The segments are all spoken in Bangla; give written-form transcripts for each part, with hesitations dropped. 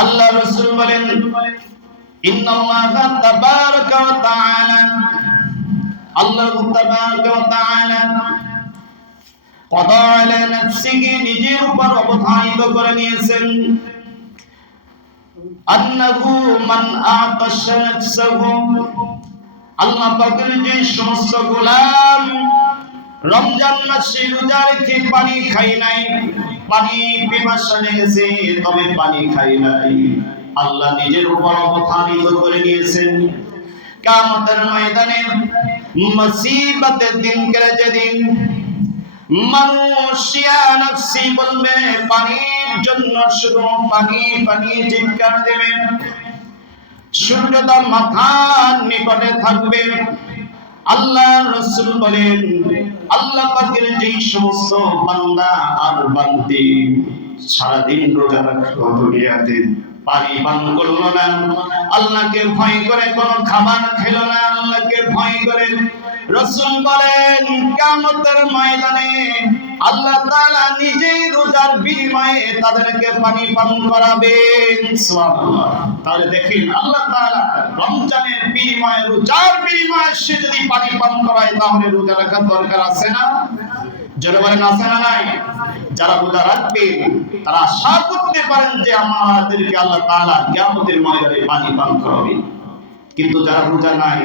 আল্লাহ রাসূল বলেন ইন্নাল্লাহা তাবারাকা ওয়া তাআলা আল্লাহ তাবারাকা ওয়া তাআলা কদা আলা নাফসিহি নিজের উপর অবধারিত করে নিয়েছেন আন্নাহু মান আতাশা নাফসাহু আল্লাহ পাকের যে সমস্ত গোলাম রমজান মাসে রোজা রেখে পানি খায় নাই, পানি পিপাসা লেগেছে তবে পানি খায় নাই, আল্লাহ নিজের উপর অবধারিত করে নিয়েছেন কিয়ামতের ময়দানে মুসিবতের দিন করে যেদিন মানুষ ইয়া নফসি বলবে, পানির জন্য শুধু পানি পানি চিৎকার দেবে, সূর্যটা মাথার নিকটে থাকবে। আল্লাহ রাসূল বলেন আল্লাহ পাকের যেই সমস্ত বান্দা আর বান্দি সারাদিন রোজা রাখলো, দুনিয়াতে পানি পান করলো না, আল্লাহকে ভয় করে কোনো খাবার খেলো না, আল্লাহকে ভয় করে, রাসূল বলেন কিয়ামতের ময়দানে আল্লাহ তাআলা নিজেই রোজার বিনিময়ে তাদেরকে পানি পান করাবেন। সুবহানাল্লাহ। তাহলে দেখেন আল্লাহ তাআলা রমজানের বিনিময়ে, রোজার বিনিময়ে সে যদি পানি পান করায় তাহলে রোজা রাখার দরকার আছে না? যারা বলেন আছে না নাই? যারা রোজা রাখবে তারা আশা করতে পারেন যে আমাদেরকে আল্লাহ তাআলা কিয়ামতের ময়দানে পানি পান করাবেন। কিন্তু যারা রোজা নাই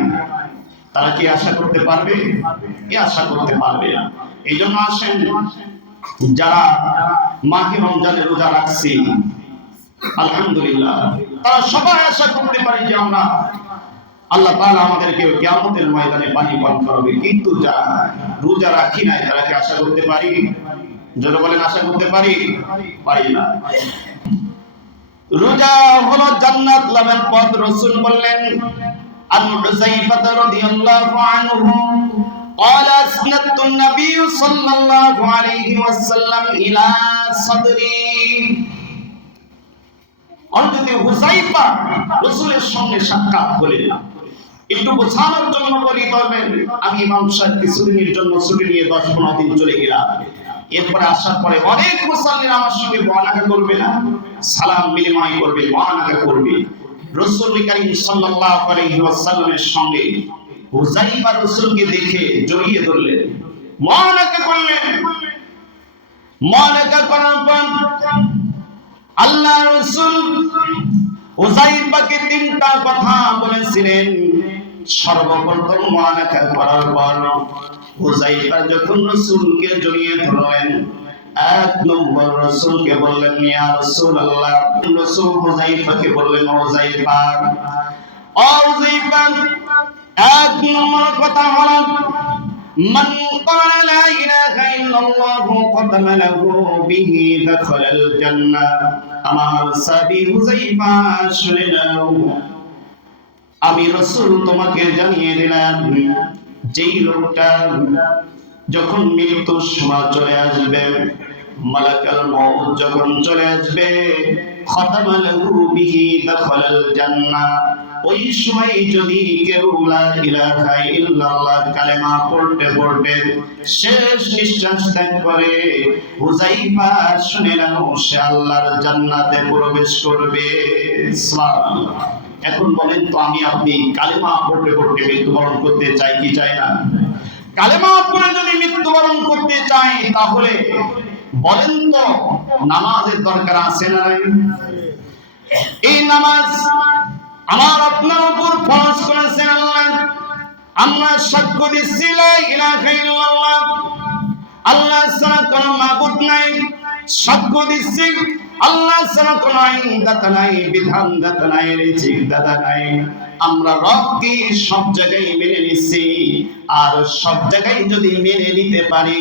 তারা কি আশা করতে পারবে? কি আশা করতে পারবে না। এই জন্য আসেন যারা মাহে রমজানে রোজা রাখছি আলহামদুলিল্লাহ, তারা সবাই আশা করতে পারে যে আমরা আল্লাহ তাআলা আমাদেরকে কিয়ামতের ময়দানে পানি পান করাবে। কিন্তু যারা রোজা রাখি নাই তারা কি আশা করতে পারি? যারা বলেন আশা করতে পারি? পারি না। রোজা হলো জান্নাত লাভের পথ। রাসূল বললেন عن حذيفة رضي الله عنه قال أسندت النبي صلى الله عليه وسلم إلى صدري অর্থাৎ হুযায়ফা রাসূলের সঙ্গে সাক্ষাৎ করলেন। একটু বোঝানোর জন্য বলি, তবে আমি ইমাম সাহেব কিছুদিনের জন্য ছুটি নিয়ে 10-15 দিন চলে গেলাম। এরপরে আসার পরে অনেক মুসাল্লিরা আমার সঙ্গে মুআনাকা করবে না, সালাম বিনিময় করবে, মুআনাকা করবে। রাসূল করিম সাল্লাল্লাহু আলাইহি ওয়াসাল্লামের সঙ্গে হুযায়ফা রাসূলকে দেখে জড়িয়ে ধরলেন, মুআনাকা করলেন। মুআনাকা করার পর আল্লাহ রাসূল হুযায়ফাকে 3টা কথা বলেছিলেন। সর্বপ্রথম মুআনাকা করার পর হুযায়ফা যখন রাসূলকে জড়িয়ে ধরলেন, 1 নম্বর রাসূলকে বললেন ইয়া রাসূলুল্লাহ। রাসূল হুযায়ফাকে বললেন হুযায়ফা, ও হুযায়ফা, 1 নম্বর কথা হলো মান ক্বালা লা ইলাহা ইল্লাল্লাহু খাতামা লাহু বিহি দাখালাল জান্নাহ। আমার সাহাবী হুযায়ফা শুনে নাও, আমি রাসূল তোমাকে জানিয়ে দিলাম যেই লোকটা যখন মৃত্যুর সময় চলে আসবে, মালাকুল মউত যখন চলে আসবে, খাতামা লাহু বিহি দাখালাল জান্নাহ, ওই সময় যদি কেউ লা ইলাহা ইল্লাল্লাহ কালেমা পড়তে পড়তে শেষ নিঃশ্বাস ত্যাগ করে, হুযায়ফা শুনে নাও সে আল্লাহর জান্নাতে প্রবেশ করবে। সুবহানাল্লাহ। এখন বলেন তো আমি আপনি কালেমা পড়তে পড়তে মৃত্যুবরণ করতে চাই কি চাই না? কালেমা পড়ে যদি মৃত্যুবরণ করতে চাই তাহলে বলেন তো নামাজের দরকার আছে না নাই? এই নামাজ আমার আপনার উপর ফরজ করেছেন আল্লাহ। আমরা সাক্ষ্য দিচ্ছি লা ইলাহা ইল্লাল্লাহ, আল্লাহ ছাড়া কোনো মাবুদ নাই। সাক্ষ্য দিচ্ছি আল্লাহ ছাড়া কোনো আইনদাতা নাই, বিধানদাতা নাই, রিজিকদাতা নাই। আমরা রবকে সব জায়গায় মেনে নিচ্ছি, আর সব জায়গায় যদি মেনে নিতে পারি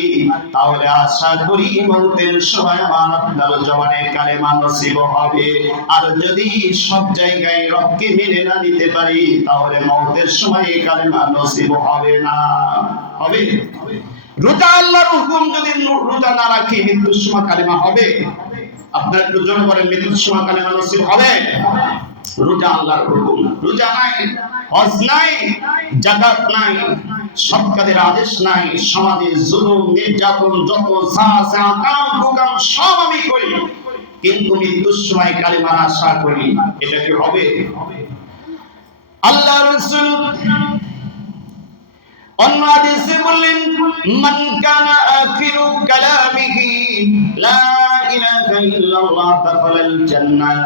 তাহলে আশা করি মওতের সময় আমার আপনার জবানে কালেমা নসিব হবে। আর যদি সব জায়গায় রবকে মেনে না নিতে পারি তাহলে মওতের সময় কালেমা নসিব হবে না। হবে? রোজা আল্লাহর হুকুম, যদি রোজা না রাখি মৃত্যুর সময় কালেমা হবে? আপনারা একটু জোরে বলেন, মৃত্যুর সময় কালেমা নসিব হবে? রোজা আল্লাহর হুকুম। রোজা নাই, হজ নাই, যাকাত নাই, সৎকারের আদেশ নাই, সমাজে জুলুম নির্যাতন যত যা আছে আকাম কুকাম সব আমি করি, কিন্তু মৃত্যুর সময় কালিমার আশা করি, এটা কি হবে? আল্লাহ রাসূল অন্য হাদিসে বললেন, মান কানা আখিরু কালামিহি লা ইলাহা ইল্লাল্লাহ দাখালাল জান্নাহ,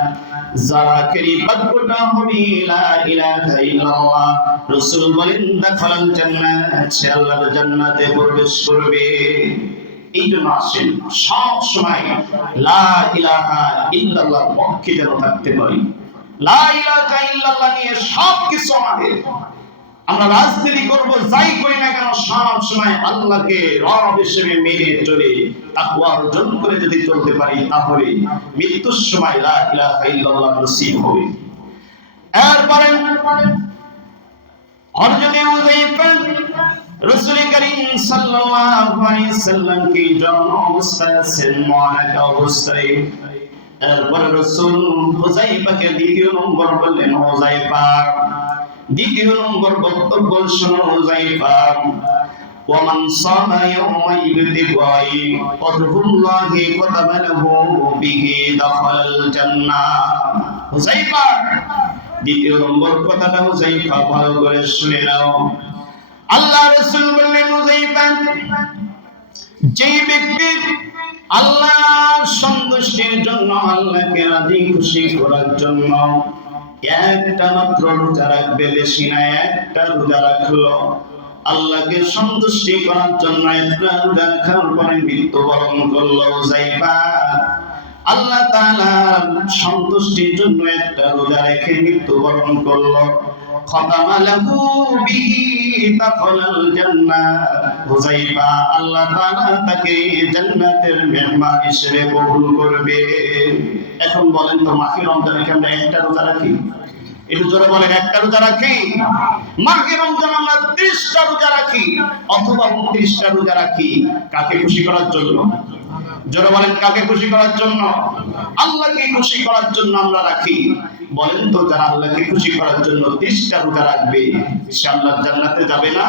যাকিরি বাক্যটা হবে লা ইলাহা ইল্লাল্লাহ, রাসূল বলেন দাখালাল জান্নাহ, সে আল্লাহর জান্নাতে প্রবেশ করবে। এই জন্য আসেন সব সময় লা ইলাহা ইল্লাল্লাহ পক্ষে যেন থাকতে পারি। লা ইলাহা ইল্লাল্লাহ নিয়ে সব কিছু আমাদের, আমরা রাজনীতি করব যাই করি না কেন সব সময় আল্লাহকে রব হিসেবে মেনে চলে তাকওয়া অর্জন করে যদি চলতে পারি, তাহলে মৃত্যুর সময় লা ইলাহা ইল্লাল্লাহ নসিব হবে। এরপরে হযরত হুযায়ফা রাসূল করিম সাল্লাল্লাহু আলাইহি সাল্লাম কি জন্ম অবস্থায় আছেন, মুআনাকা অবস্থায়। এরপর রাসূল হুযায়ফাকে দ্বিতীয় নম্বর বললেন, হুযায়ফা দ্বিতীয় নম্বর বক্তব্য শোনো হুযায়ফা, ওয়ামান সামা ইয়াওমা ইবতিগাই ওয়াজহুল্লাহি কাতাবা লাহু বিহি দাখালাল জান্নাহ। হুযায়ফা দ্বিতীয় নম্বর কথাটা হুযায়ফা ভালো করে শুনে নাও। আল্লাহ রাসূল বললেন, হুযায়ফা যে ব্যক্তি আল্লাহর সন্তুষ্টির জন্য, আল্লাহকে রাজি খুশি করার জন্য একটা মাত্র রোজা রাখবে, বেশি না একটা রোজা রাখলো, আল্লাহকে সন্তুষ্টি করার জন্য একটা রোজা রাখার পরে মৃত্যুবরণ করলো, হুযায়ফা আল্লাহ তাআলার সন্তুষ্টির জন্য একটা রোজা রেখে মৃত্যুবরণ করলো, খাতামা লাহু বিহি দাখালাল জান্নাহ, হুযায়ফা আল্লাহ তাআলা তাকে জান্নাতের মেহমান হিসেবে কবুল করবে। এখন বলেন তো মাহে রমজানে কি আমরা একটা রোজা রাখি? একটু জোরে বলেন, একটা রোজা রাখি? মাহে রমজান আমরা 30টা রোজা রাখি অথবা 29টা রোজা রাখি, কাকে খুশি করার জন্য? জোরে বলেন, কাকে খুশি করার জন্য? আল্লাহকে খুশি করার জন্য আমরা রাখি। বলেন তো যারা আল্লাহকে খুশি করার জন্য 30টা রোজা রাখবে, সে আল্লাহর জান্নাতে যাবে না?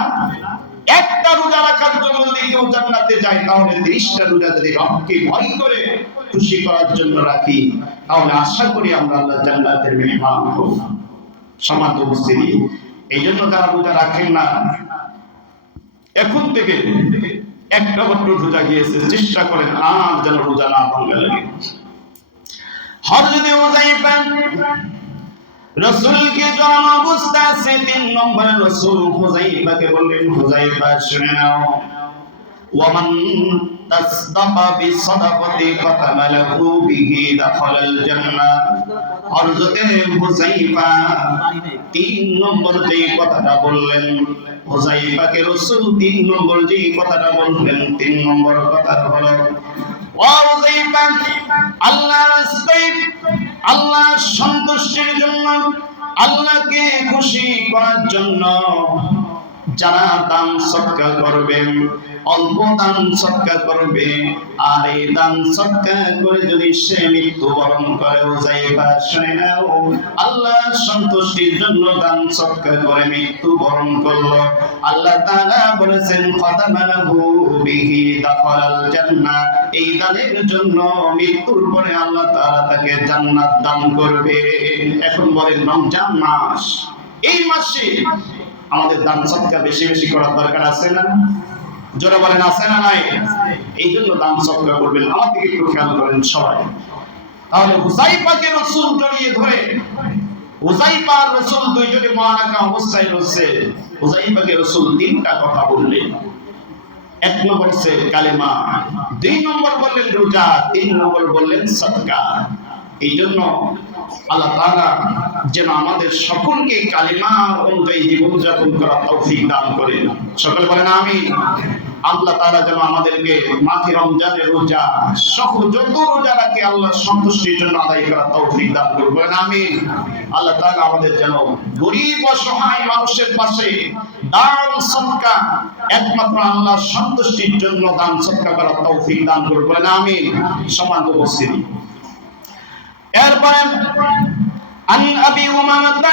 একটা রোজা রাখার জন্য যদি কেউ জান্নাতে যায়, তাহলে 30টা রোজা যদি রবকে ভয় করে খুশি করার জন্য রাখি, তাহলে আশা করি আমরা আল্লাহর জান্নাতের মেহমান হব। সম্মানিত উপস্থিতি, এই জন্য যারা রোজা রাখেন না, এখন থেকে একটা মাত্র রোজা গিয়েছে, চেষ্টা করেন আর যেন রোজা না ভাঙা লাগে। হযরত হুযায়ফা রাসূলকে জন অবস্থা আছে 3 নম্বরে রাসূল হুযায়ফাকে বললেন, হুযায়ফা শুনে নাও, ওয়ামান তাসদাকা বিসাদাকাতি কাতাবা লাহু বিহি দাখালাল জান্নাহ। হযরত হুযায়ফা 3 নম্বর যে কথাটা বললেন, হুযায়ফাকে রাসূল 3 নম্বর যে কথাটা বললেন, 3 নম্বর কথা হলো, ও হুযায়ফা আল্লাহর রাস্তায় আল্লাহর সন্তুষ্টির জন্য, আল্লাহকে খুশি করার জন্য যারা দান সদকা করবে, অল্প দান সদকা করবে, আর এই দান সদকা করে যদি সে মৃত্যুবরণ করে, হুযায়ফা শুনে নাও, আল্লাহর সন্তুষ্টির জন্য দান সদকা করে মৃত্যুবরণ করলো, আল্লাহ তাআলা বলেছেন খাতামা লাহু বিহি দাখালাল জান্নাহ, এই দানের জন্য মৃত্যুর পরে আল্লাহ তাআলা তাকে জান্নাত দান করবে। এখন বলেন রমজান মাস, এই মাসে আমাদের দান সদকা বেশি বেশি করার দরকার আছে না? জোরে বলেন, আছে না নাই? এই জন্য দান সদকা করবেন। আমার দিকে একটু খেয়াল করেন সবাই। তাহলে হুযায়ফাকে রাসূল জড়িয়ে ধরে, হুযায়ফা আর রাসূল দুইজনে মুআনাকা অবস্থায় রয়েছে, হুযায়ফাকে রাসূল 3টা কথা বললেন। 1 নম্বর হচ্ছে কালেমা, 2 নম্বর বললেন রোজা, 3 নম্বর বললেন সাদকা। এই জন্য আল্লাহ তাআলা যেন আমাদের সকলকে কালিমা অনুযায়ী জীবনযাপন করার তৌফিক দান করেন। সকলে বলেন আমিন। আল্লাহ তাআলা যেন আমাদেরকে মাহে রমজানের রোজা সহ যত রোজা রাখে আল্লাহর সন্তুষ্টির জন্য আদায় করার তৌফিক দান করুন। বলেন আমিন। আল্লাহ তাআলা আমাদের যেন গরীব অসহায় মানুষের পাশে দান সদকা একমাত্র আল্লাহর সন্তুষ্টির জন্য দান সদকা করার তৌফিক দান করুন। বলেন আমিন। সম্মানিত উপস্থিতি, এরপরে عن أبي أمامة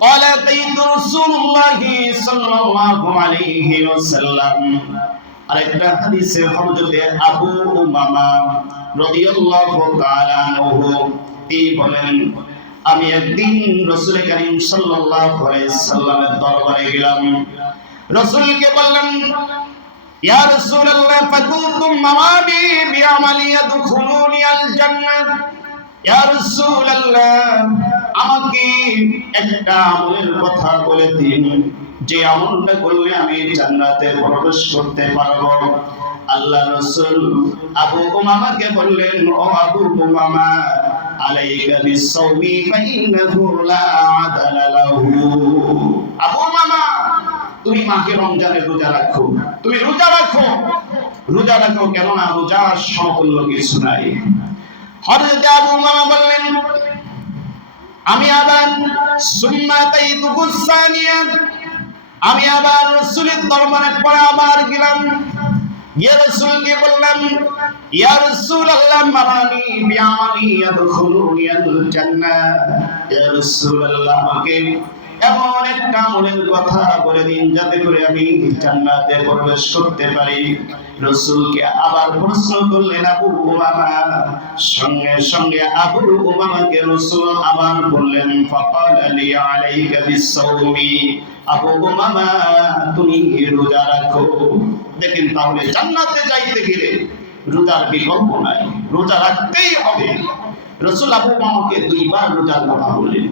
قال أتيت رسول الله صلى الله عليه وسلم আরেকটা হাদিসে হযরত আবু উমামা রাদিয়াল্লাহু তাআলা আনহু তিনি বলেন, আমি একদিন রাসূল করিম সাল্লাল্লাহু আলাইহি সাল্লামের দরবারে গেলাম। রাসূলকে বললাম, ইয়া রাসূলুল্লাহ ফাকুনতুম মাওয়াবি বিআমালি ইয়াদখুলুনি আল জান্নাহ। ইয়া রাসূলুল্লাহ, আমাকে একটা আমলের কথা বলে দিন, যে আমলটা করলে আমি জান্নাতে প্রবেশ করতে পারবো। আল্লাহ রাসূল আবু উমামাকে বললেন, ও আবু উমামা, আলাইকা বিস-সাওমি ফাইন্নাহু লা আদালা লাহু। আবু উমামা, তুমি মাহে রমজানের রোজা রাখো, তুমি রোজা রাখো, রোজা রাখো, কেননা রোজার সমতুল্য কিছু নাই। হযরত আবু উমামা বললেন, আমি আবার সুন্নাতাইতু গুসানিয়া, আমি আবার রাসূলের দরবারে পরে আবার গেলাম। ইয়া রাসূলকে বললাম, ইয়া রাসূলুল্লাহ মারানি বিআমালি ইয়াদখুলুনি আল জান্নাহ। ইয়া রাসূলুল্লাহ, আমাকে এমন একটা আমলের কথা বলে দিন যাতে করে আমি জান্নাতে প্রবেশ করতে পারি। রাসূলকে আবার প্রশ্ন করলেন আবু উমামা। সঙ্গে সঙ্গে আবু উমামাকে রাসূল আবার বললেন, ফাকালা লি আলাইকা বিস-সাওমি। আবু উমামা, তুমি রোজা রাখো। দেখেন, তাহলে জান্নাতে যাইতে গেলে রোজার বিকল্প নাই, রোজা রাখতেই হবে। রাসূল আবু উমামাকে দুইবার রোজার কথা বললেন।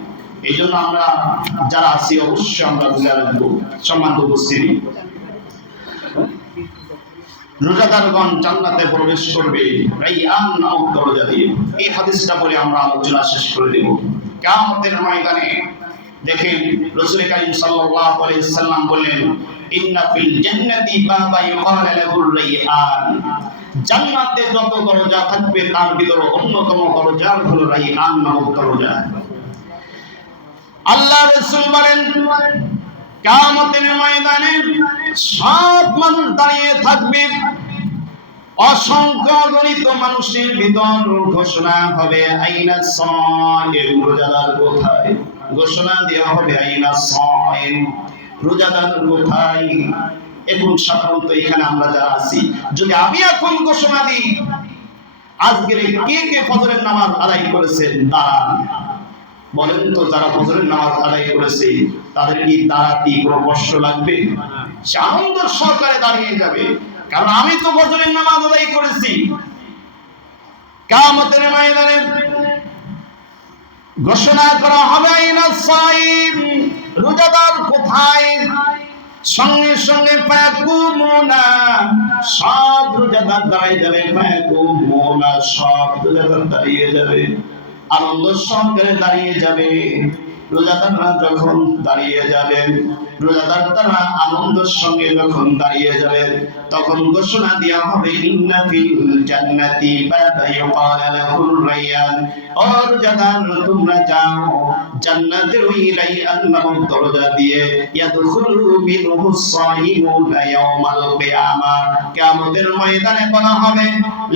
এই জন্য আমরা যারা আছি অবশ্যই আমরা রোজা রাখবো। সম্মানিত উপস্থিতি, রোজাদারগণ জান্নাতে প্রবেশ করবে রাইয়ান নামক দরজা দিয়ে। এই হাদিসটা বলে আমরা আলোচনা শেষ করে দেব। কিয়ামতের ময়দানে দেখেন, রাসূল কারীম সাল্লাল্লাহু আলাইহি সাল্লাম বললেন, ইন্না ফিল জান্নাতি বাবা ইউকাল লাহুর রাইয়ান। জান্নাতে যত দরজা থাকবে তার ভিতরে অন্যতম দরজা হলো রাইয়ান নামক দরজা। আল্লাহ রাসূল বলেন, কিয়ামতের ময়দানে সব মানুষ দাঁড়িয়ে থাকবে, অসংখ্য গণিত মানুষের ভিতর ঘোষণা হবে, আইনা সাইম, রোজাদার কোথায়? ঘোষণা দেওয়া হবে, আইনা সাইম, রোজাদার কোথায়? এখন সাধারণত এখানে আমরা যারা আছি, যদি আমি এখন ঘোষণা দিই আজকের কে কে ফজরের নামাজ আদায় করেছেন দাঁড়ান, বলেন তো, যারা ফজরের নামাজ আদায় করেছে তাদের কি দাঁড়াতে কোনো কষ্ট লাগবে? সে আনন্দ সহকারে দাঁড়িয়ে যাবে, কারণ আমি তো ফজরের নামাজ আদায় করেছি। কিয়ামতের ময়দানে ঘোষণা করা হবে, আইনা সাইম, রোজাদার কোথায়? সঙ্গে সঙ্গে ফায়াকুমুনা, সব রোজাদার দাঁড়িয়ে যাবে, ফায়াকুমুনা, সব রোজাদার দাঁড়িয়ে যাবে, আনন্দ সহকারে দাঁড়িয়ে যাবে। রোজাদাররা যখন দাঁড়িয়ে যাবেন, রোজাদার তারা আনন্দের সঙ্গে যখন দাঁড়িয়ে যাবে, তখন ঘোষণা দেওয়া হবে, ইন্না ফিল জান্নাতি বাবা ইউকাল লাহুর রাইয়ান। ও রোজাদার, তোমরা যাও জান্নাতের ওই রাইয়ান নামক দরজা দিয়ে, ইয়াদখুলু মিনহু সাইমুনা ইয়াওমাল কিয়ামাহ। কিয়ামতের ময়দানে বলা হবে,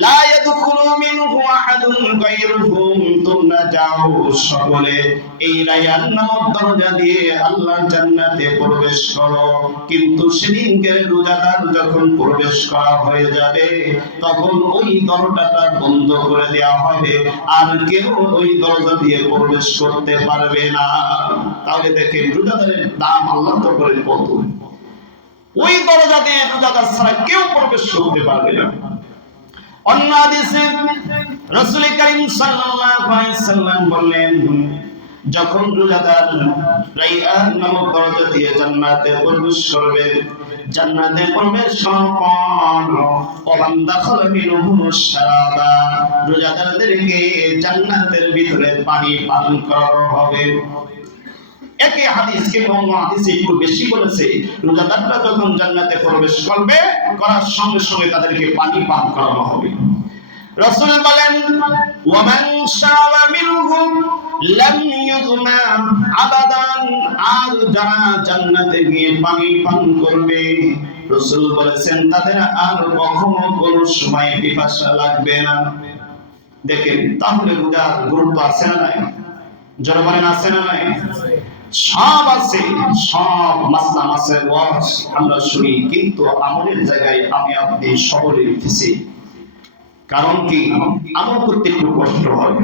লা ইয়াদখুলু মিনহু আহাদুন গায়রুহুম, তোমরা যাও সকলে এই রাইয়ান নামক দরজা দিয়ে আল্লাহর জান্নাতে প্রবেশ করো। কিন্তু সেদিনকে রোজাদার যখন প্রবেশ করা হয়ে যাবে, তখন ওই দরজাটা বন্ধ করে দেওয়া হবে, আর কেউ ওই দরজা দিয়ে প্রবেশ করতে পারবে না। তাহলে দেখেন, রোজাদারের দাম আল্লাহ তো করেন কত। ওই দরজা দিয়ে রোজাদার ছাড়া কেউ প্রবেশ করতে পারবে না। অন্য হাদিসে রাসূল কারীম সাল্লাল্লাহু আলাইহি সাল্লাম বললেন, যখন রোজাদার রাইয়ান নামক দরজা দিয়ে জান্নাতে প্রবেশ করবে, জান্নাতে প্রবেশ করার পর বান্দা খালা মিনহু শারাবা, রোজাদারদেরকে জান্নাতের ভিতরে পানি পান করানো হবে। একই হাদিসকে অন্য হাদিসে একটু বেশি বলেছে, রোজাদাররা যখন জান্নাতে প্রবেশ করবে, করার সঙ্গে সঙ্গে তাদেরকে পানি পান করানো হবে। রাসূল বলেন, ওয়ামান শারা মিনহুম লাম ইউযমা আবাদান, আর যারা জান্নাতে গিয়ে পানি পান করবে, রাসূল বলেছেন তাদের আর কখনো কোনো সময় পিপাসা লাগবে না। দেখেন, তাহলে রোজার গুরুত্ব আছে না নাই? যারা বলেন আছে না নাই? সব আছে, সব মাসলা মাসের ওয়াজ আমরা শুনি, কিন্তু আমলের জায়গায় আমি আপনি সবলে উঠেছি। কারণ কি? আমল করতে একটু কষ্ট হয়।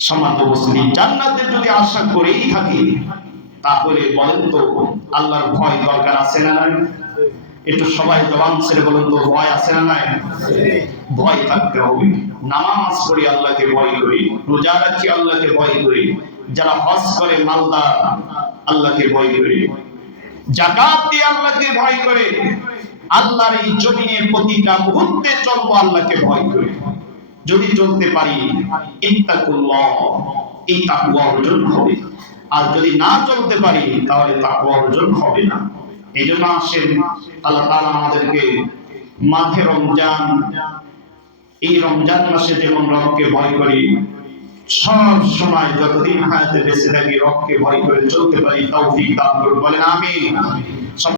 সম্মানিত মুসলিম, জান্নাতের যদি আশা করেই থাকি, তাহলে বলেন তো আল্লাহর ভয় দরকার আছে না নাই? একটু সবাই জবান ছেড়ে বলুন তো, ভয় আছে না নাই? ভয় থাকতে হবে। নামাজ পড়ি আল্লাহকে ভয় করি, রোজা রাখি আল্লাহকে ভয় করি, যারা হজ করে মালদার আল্লাহকে ভয় করি, যাকাত দিয়ে আল্লাহকে ভয় করে, আল্লাহর এই জমিনের প্রতিটা মুহূর্তে চলবো আল্লাহকে ভয় করে। যদি চলতে পারি, ইত্তাকুল্লাহ, এই তাকওয়া অর্জন হবে। আর যদি না চলতে পারি, তাহলে তাকওয়া অর্জন হবে না। এই জন্য আসেন, আল্লাহ তাআলা আমাদেরকে মাঝে রমজান, এই রমজান মাসে যেমন রবকে ভয় করি, সব সময় যতদিন হায়াতে বেঁচে থাকি রবকে ভয় করে চলতে পারি, তৌফিক দান করুন। বলেন আমিন।